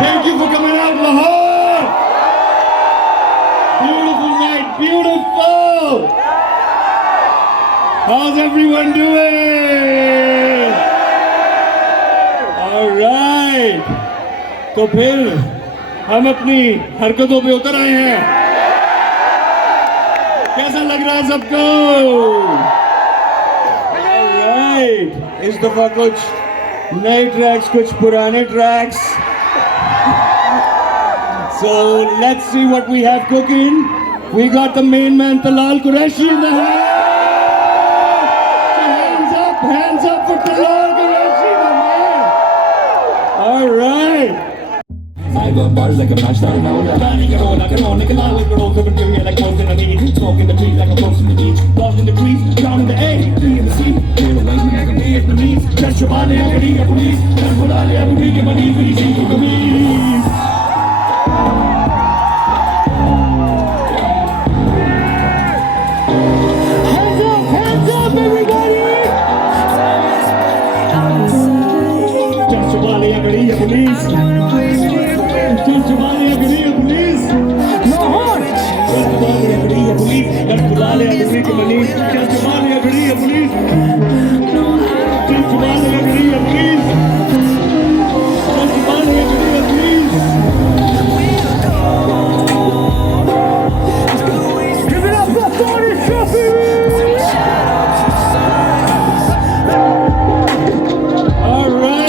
Thank you for coming out, Lahore. Beautiful night, beautiful. How's everyone doing? All right. तो फिर हम अपनी हरकतों पे उतर आए हैं. कैसा लग रहा है सबको? All right. इस दफा कुछ नए ट्रैक्स, कुछ पुराने tracks. So let's see what we have cooking. We got the main man talalqureshi in the house. So hands up for talalqureshi, my man. All right. I got bars like a match that I know. Running it all, I can on, nigga, with the rolls of material like most in the meat. Smoking the trees like a post in the beach. Lost in the trees, down in the A, B in the C. Clear away, man, like a Vietnamese. Just your body, I'm gonna get police. Just what I am, we get money, we see for the meat. Police. Just Jabali agree, police. Lahore. Just Jabali agree, police. Just Jabali agree, police. Just Jabali agree, police. Just Jabali agree, police. Just Jabali agree, police. Give it up for farishafi. All right.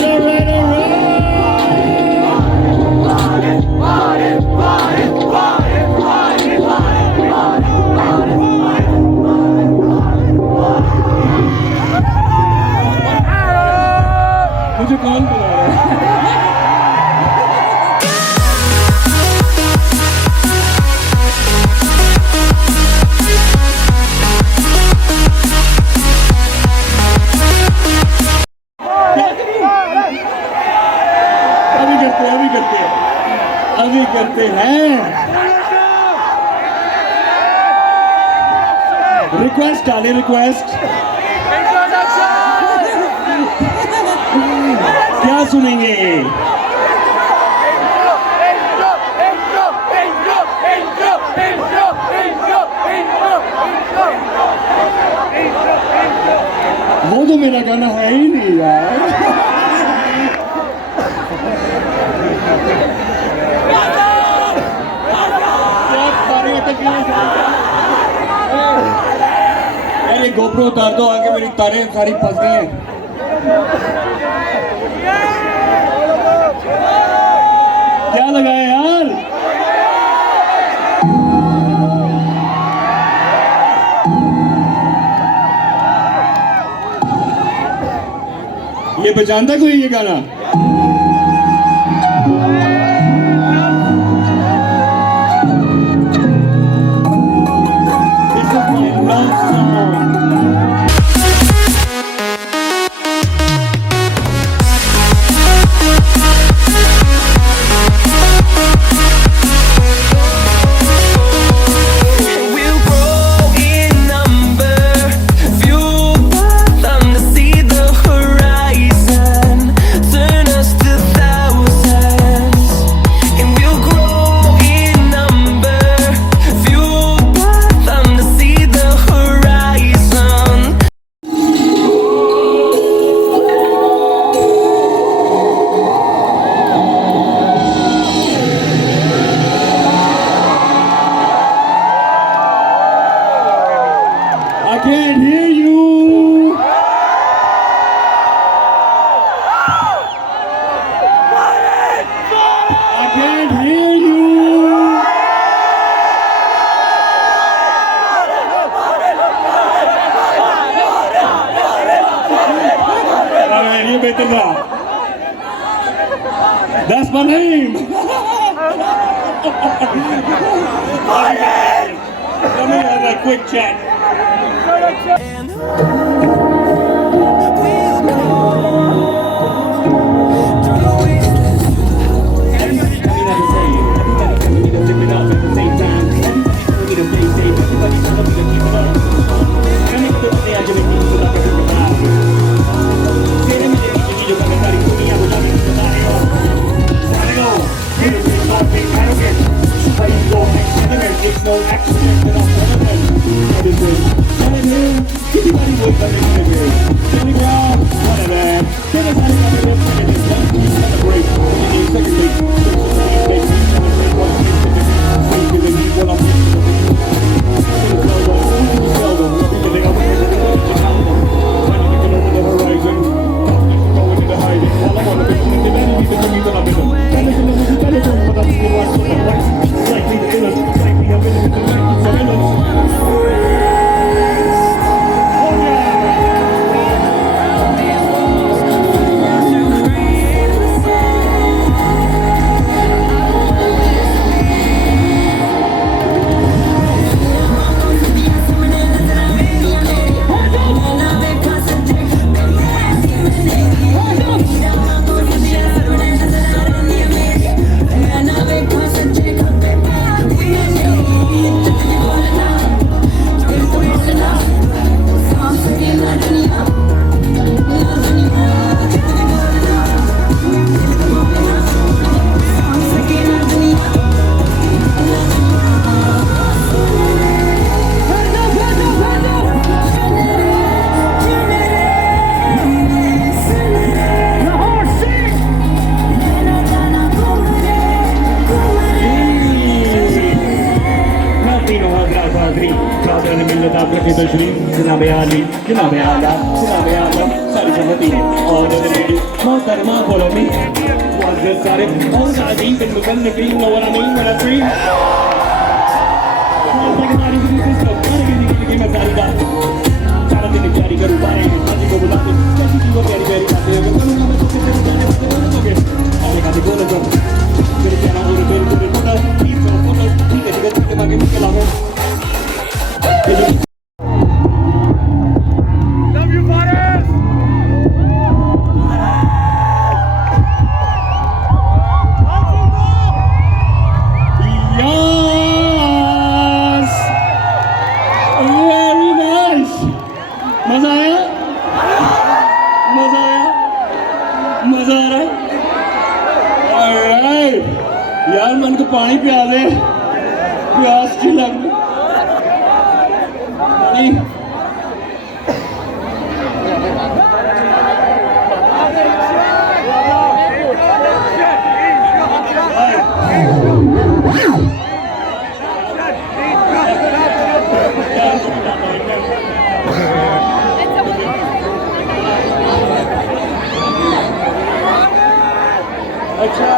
मुझे कौन बुला रहा है? अभी करते हैं रिक्वेस्ट डाले रिक्वेस्ट क्या सुनेंगे वो तो मेरा गाना है ही नहीं यार अरे गोप्रो उतार दो आगे मेरी तारें सारी फंस गए क्या लगाए यार ये पहचानता कोई ये गाना That's my name. Let me have a quick chat. जनाबे आला सारी सहमति और मेरी मोहतरमा follow me was just सारे और सारी दिन मुकल निकली know what I mean when I scream मैं सारी बात सारा दिन प्यारी करूँ बारे शादी को बुला के कैसी चीज़ को प्यारी प्यारी बातें अगर करूँगा मैं तो कितने गाने बातें बोलोगे आगे खाते बोले तो मेरे प्यारा और मेरे फोटो ठीक है ठीक है मांगे मुझे लाओ Love you, Foodies! Yes! Very nice! मजा आया? मजा आया? मजा आ रहा है? Alright! यार मन को पानी पिया दे प्यास की लग पानी अच्छा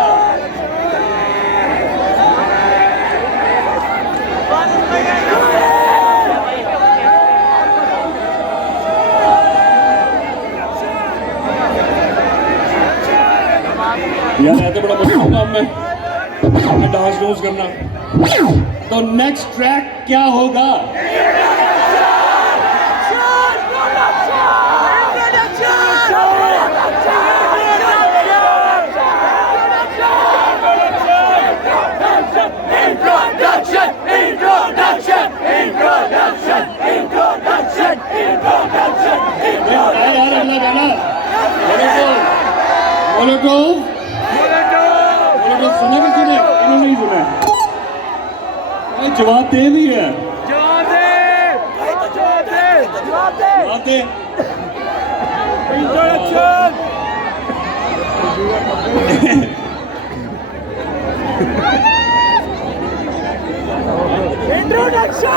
यार ऐसे बड़ा मुश्किल काम में डांस डूंस करना तो नेक्स्ट ट्रैक क्या होगा यार अगला गाना बोलो सुना किसी ने इन्होंने नहीं सुना जवाब दे भी है जवाब दे इंट्रोडक्शन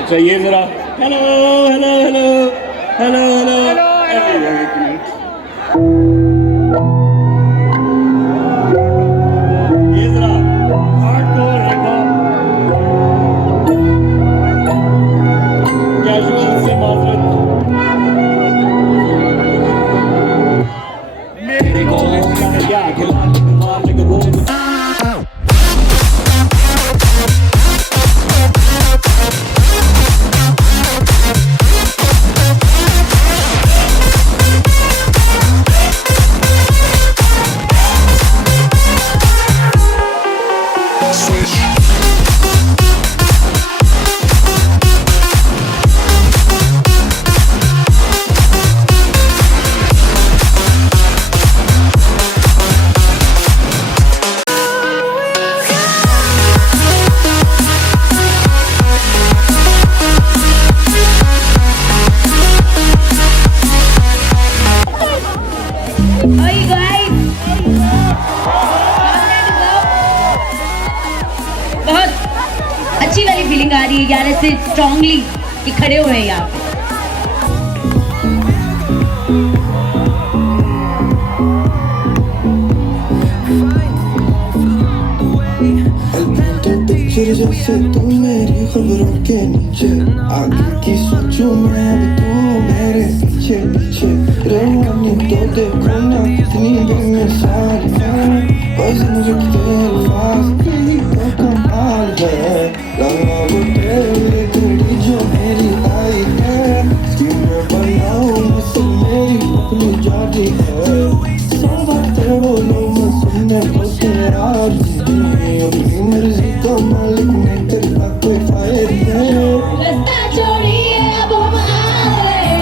अच्छा ये जरा hello hello hello hello hello ये जरा हार्डकोर हिप हॉप कैजुअल से माजरत मेरे को क्या खिला मार के वो फीलिंग आ रही है यार ऐसे स्ट्रांगली कि खड़े हुए हैं यहाँ पे जैसे तू मेरी खबरों के नीचे आगे की सोचूं मैं अब तू मेरे पीछे पीछे रवानी तो देखो ना कितनी बेमिसाल है वज़न रखते अल्फाज तेरी तो कमाल है लगा वो तेरी घड़ी जो मेरी आई है स्क्रीन पे बनाऊं मुझसे मेरी अपनी जाती है सब बातें बोलो मैं सुनने को तैयार अपनी मर्जी का मालिक मैं तेरा कोई फायर है रास्ता छोड़िए अब हम आ गए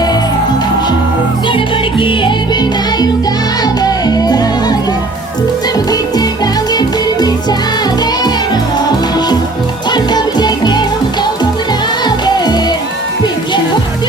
गड़बड़ किए बिना यूं गा गए सब पीछे टांगे फिर बिछा गए और तब जाके हमको घबरा गए पीछे हट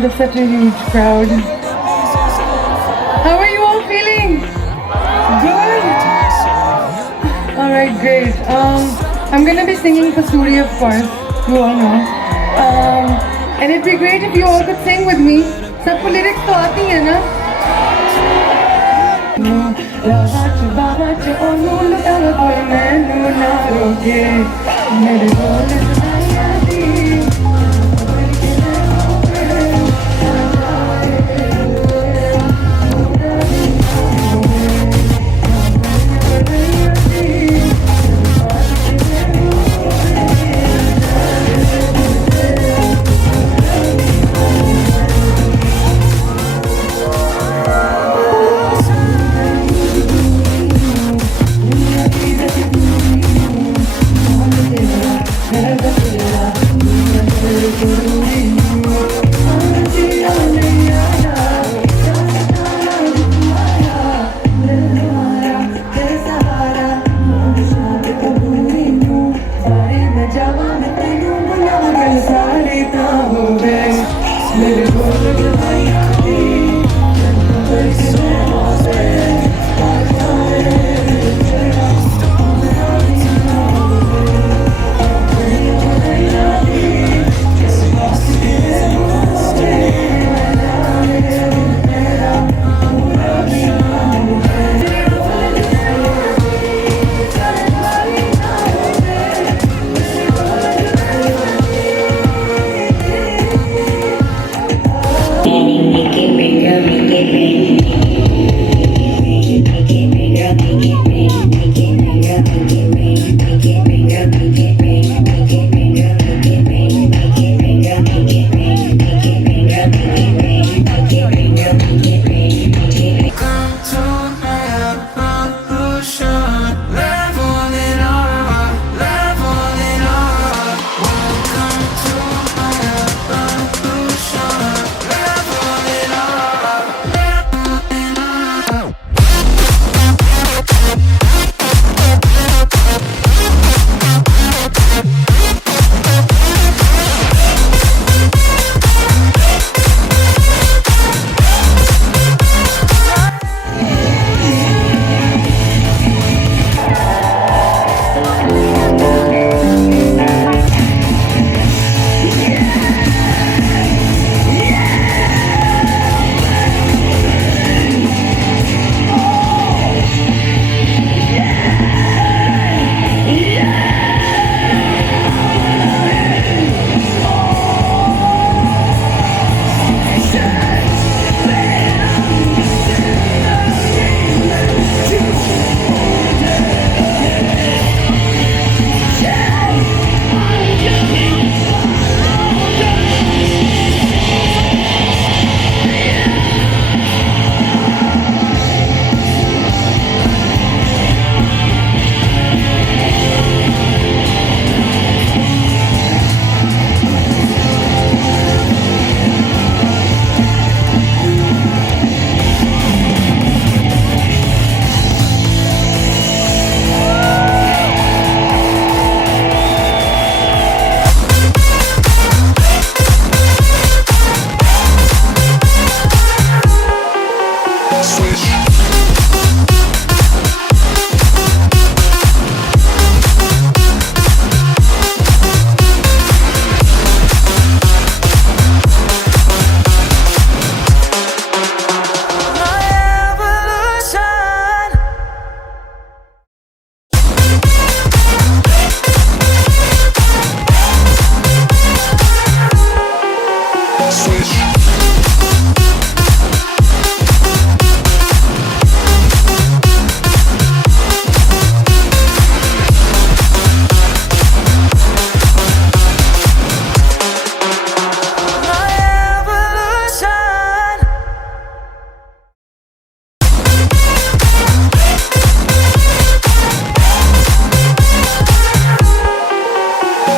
front of such a huge crowd. How are you all feeling? Good? Alright, great. I'm gonna be singing Kasturi, of course. You all know. And it'd be great if you all could sing with me. Sabko lyrics to aati hai na?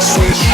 Switch.